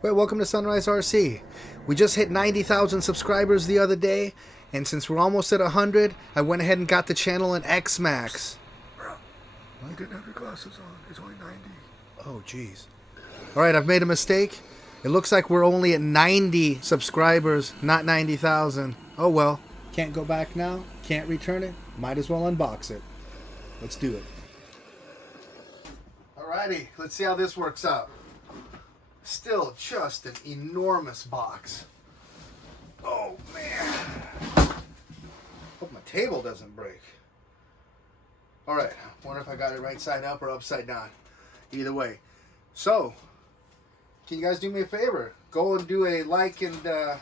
Well, welcome to Sunrise RC. We just hit 90,000 subscribers the other day, and since we're almost at 100, I went ahead and got the channel in XMAXX. Bro, you didn't have your glasses on. It's only 90. Oh, jeez. Alright, I've made a mistake. It looks like we're only at 90 subscribers, not 90,000. Oh well. Can't go back now. Can't return it. Might as well unbox it. Let's do it. Alrighty, let's see how this works out. Still just an enormous box. Oh man. Hope my table doesn't break. Alright, wonder if I got it right side up or upside down. Either way. So, can you guys do me a favor? Go and do a like and a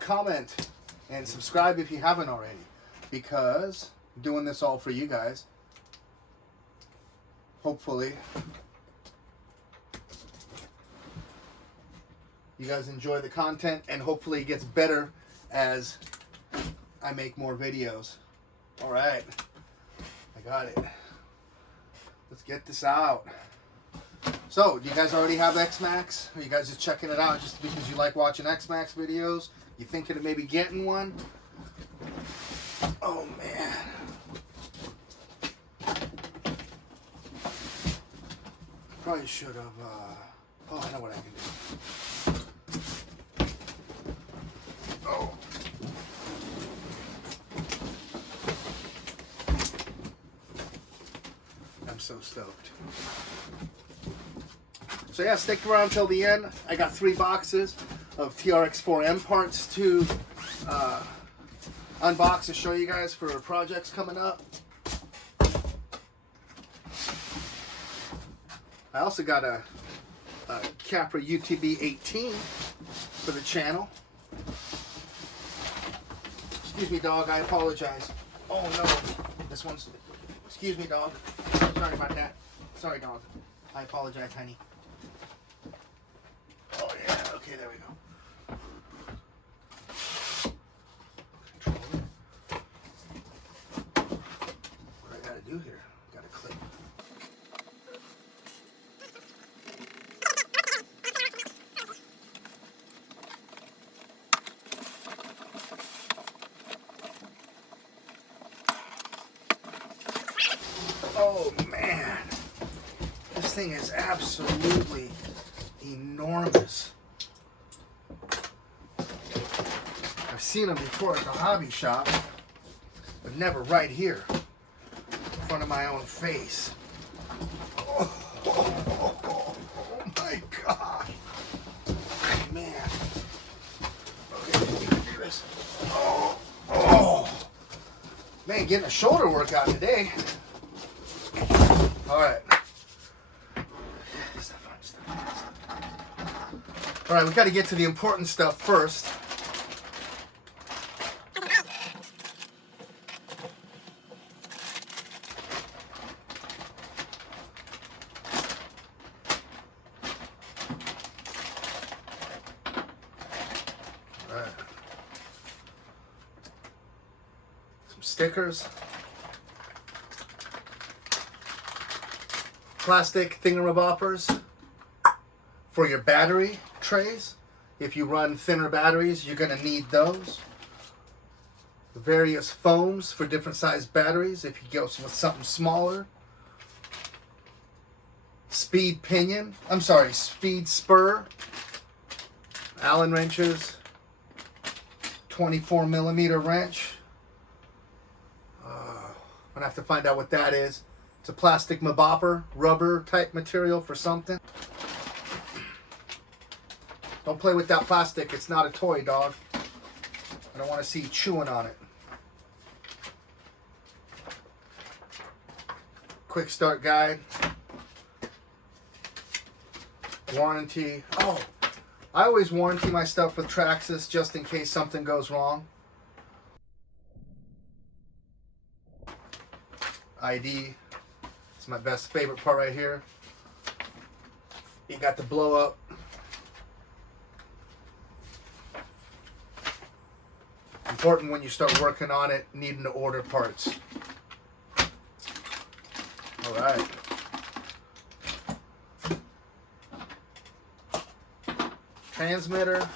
comment and subscribe if you haven't already. Because I'm doing this all for you guys. Hopefully you guys enjoy the content, and hopefully it gets better as I make more videos. Alright, I got it. Let's get this out. So, do you guys already have XMAXX? Are you guys just checking it out just because you like watching XMAXX videos? You thinking of maybe getting one? Oh man. Probably should have, oh, I know what I can do. Oh. I'm so stoked. So yeah, stick around till the end. I got 3 boxes of TRX4M parts to unbox and show you guys for projects coming up. I also got a Capra UTB 18 for the channel. Excuse me, dog. I apologize. Oh no, this one's. Excuse me, dog. Sorry about that. Sorry, dog. I apologize, honey. Oh yeah. Okay, there we go. Control it. What I gotta do here? Gotta click. Oh man, this thing is absolutely enormous. I've seen them before at the hobby shop, but never right here in front of my own face. Oh, my gosh. Man. Okay, we can do this. Oh. Man, getting a shoulder workout today. Alright. Alright, we got to get to the important stuff first. Alright. Some stickers. Plastic thingamaboppers for your battery trays. If you run thinner batteries, you're going to need those. Various foams for different size batteries if you go with something smaller. Speed spur. Allen wrenches. 24mm wrench. I'm going to have to find out what that is. It's a plastic mabopper, rubber type material for something. Don't play with that plastic. It's not a toy, dog. I don't want to see you chewing on it. Quick start guide. Warranty. Oh, I always warranty my stuff with Traxxas just in case something goes wrong. ID. It's my best favorite part right here. You got the blow up. Important when you start working on it, needing to order parts. Alright. transmitter.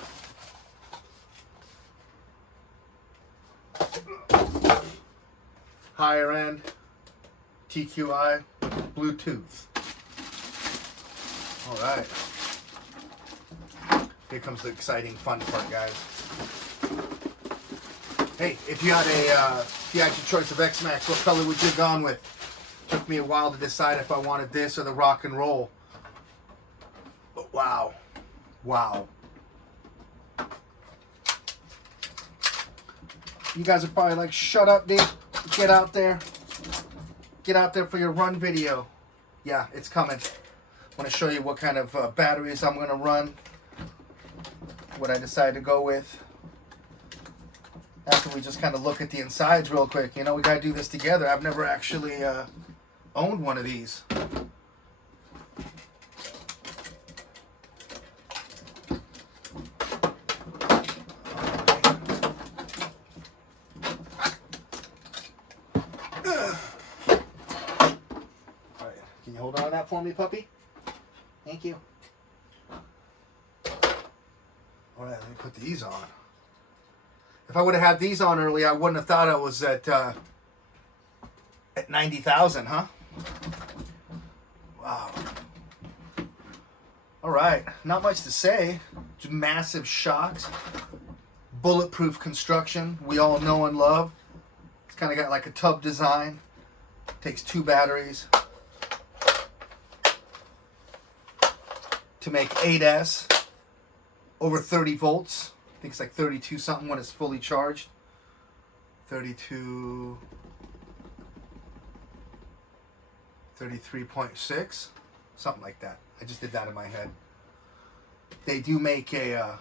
Higher end, TQI, Bluetooth. All right. Here comes the exciting fun part, guys. Hey, if you had your choice of XMAXX, what color would you have gone with? Took me a while to decide if I wanted this or the rock and roll. But wow. Wow. You guys are probably like, shut up, dude. Get out there. Get out there for your run video. Yeah, it's coming. I want to show you what kind of batteries I'm going to run. What I decided to go with. After we just kind of look at the insides real quick. You know, we got to do this together. I've never actually owned one of these. Can you hold on to that for me, puppy? Thank you. All right, let me put these on. If I would have had these on earlier, I wouldn't have thought I was at 90,000, huh? Wow. All right, not much to say. Just massive shocks, bulletproof construction we all know and love. It's kind of got like a tub design. Takes 2 batteries to make 8S, over 30 volts. I think it's like 32 something when it's fully charged. 32, 33.6, something like that. I just did that in my head. They do make a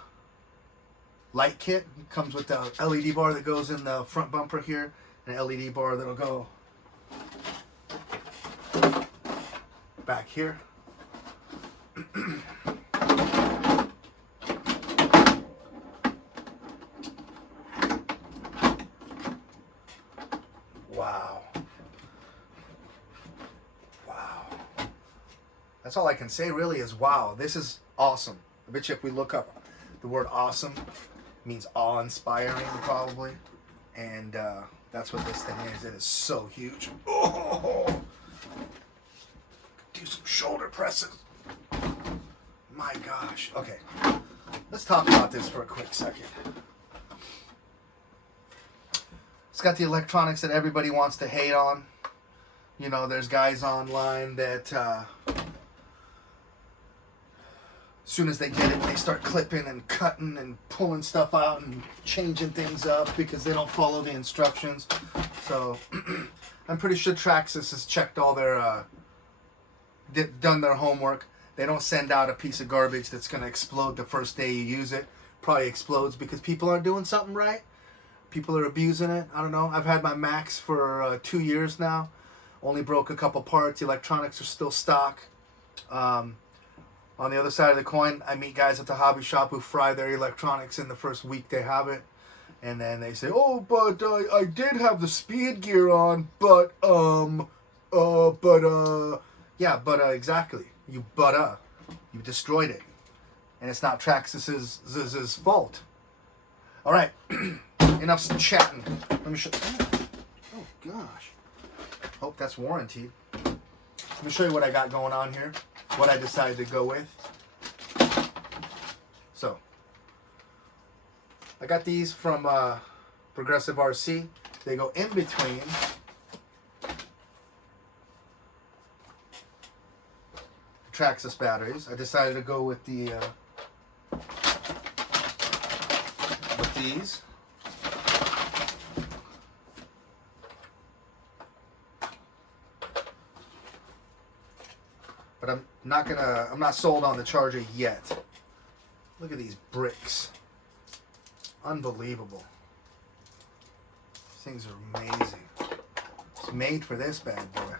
light kit. It comes with the LED bar that goes in the front bumper here, and an LED bar that'll go back here. Wow. Wow. That's all I can say really is wow. This is awesome. I bet you if we look up the word awesome, it means awe-inspiring probably. And that's what this thing is. It is so huge. Oh! Do some shoulder presses. My gosh. Okay. Let's talk about this for a quick second. It's got the electronics that everybody wants to hate on. You know, there's guys online that as soon as they get it, they start clipping and cutting and pulling stuff out and changing things up because they don't follow the instructions. So I'm pretty sure Traxxas has checked all their, done their homework. They don't send out a piece of garbage that's going to explode the first day you use it. Probably explodes because people aren't doing something right. People are abusing it. I don't know. I've had my Max for 2 years now. Only broke a couple parts. The electronics are still stock. On the other side of the coin, I meet guys at the hobby shop who fry their electronics in the first week they have it. And then they say, oh, but I did have the speed gear on, exactly. You destroyed it. And it's not Traxxas's fault. All right. Enough chatting. Let me show. Oh gosh. Hope that's warranted. Let me show you what I got going on here. What I decided to go with. So, I got these from Progressive RC. They go in between the Traxxas batteries. I decided to go with the with these. But I'm not sold on the charger yet. Look at these bricks. Unbelievable. These things are amazing. It's made for this bad boy.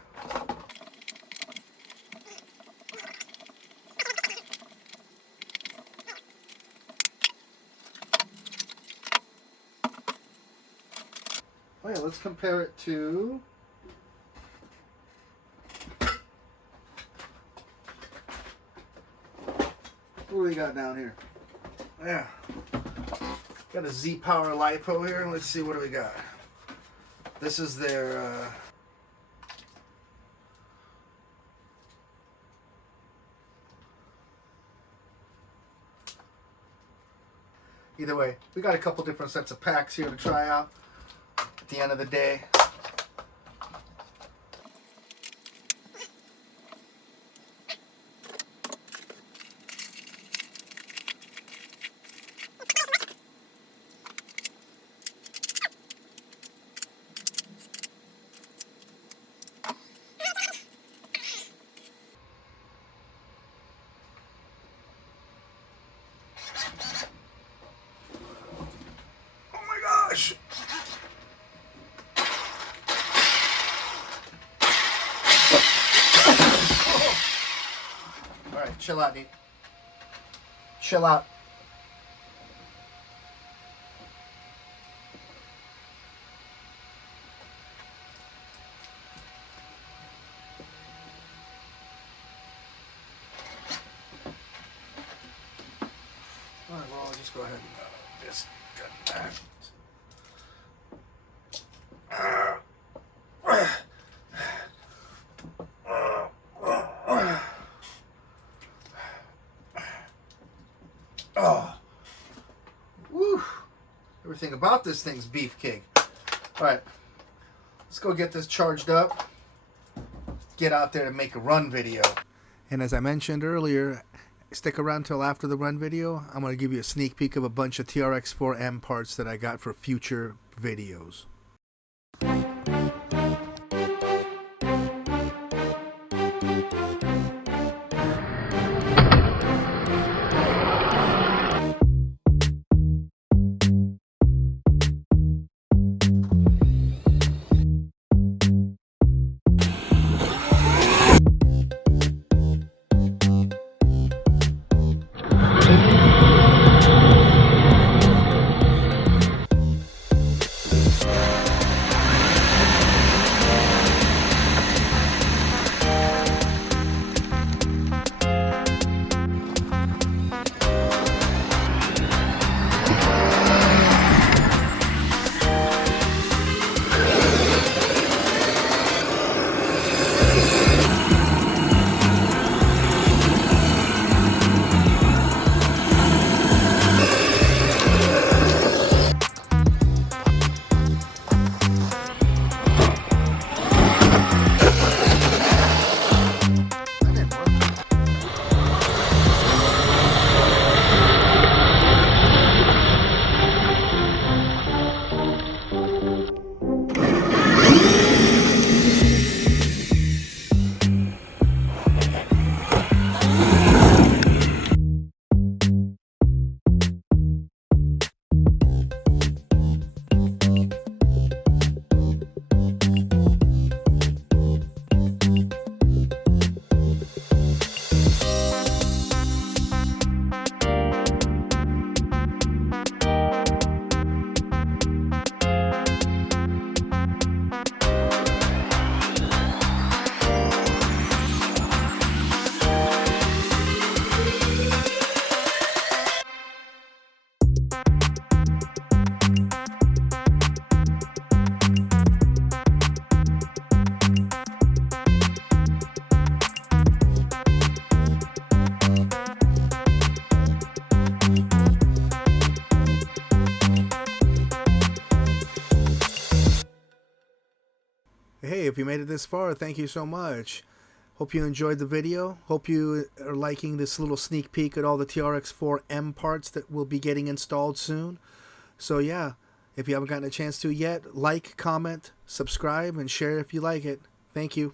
Oh yeah, let's compare it to what do we got down here? Yeah. Got a Z Power LiPo here. Let's see, what do we got? This is their either way, we got a couple different sets of packs here to try out at the end of the day. Oh my gosh! Alright, chill out, dude. Chill out. Alright, well, I'll just go ahead and just cut that. Oh, woo! Everything about this thing's beefcake. All right, let's go get this charged up. Get out there to make a run video. And as I mentioned earlier, stick around till after the run video. I'm going to give you a sneak peek of a bunch of TRX4M parts that I got for future videos. Hey, if you made it this far, thank you so much. Hope you enjoyed the video. Hope you are liking this little sneak peek at all the TRX4M parts that will be getting installed soon. So yeah, if you haven't gotten a chance to yet, like, comment, subscribe, and share if you like it. Thank you.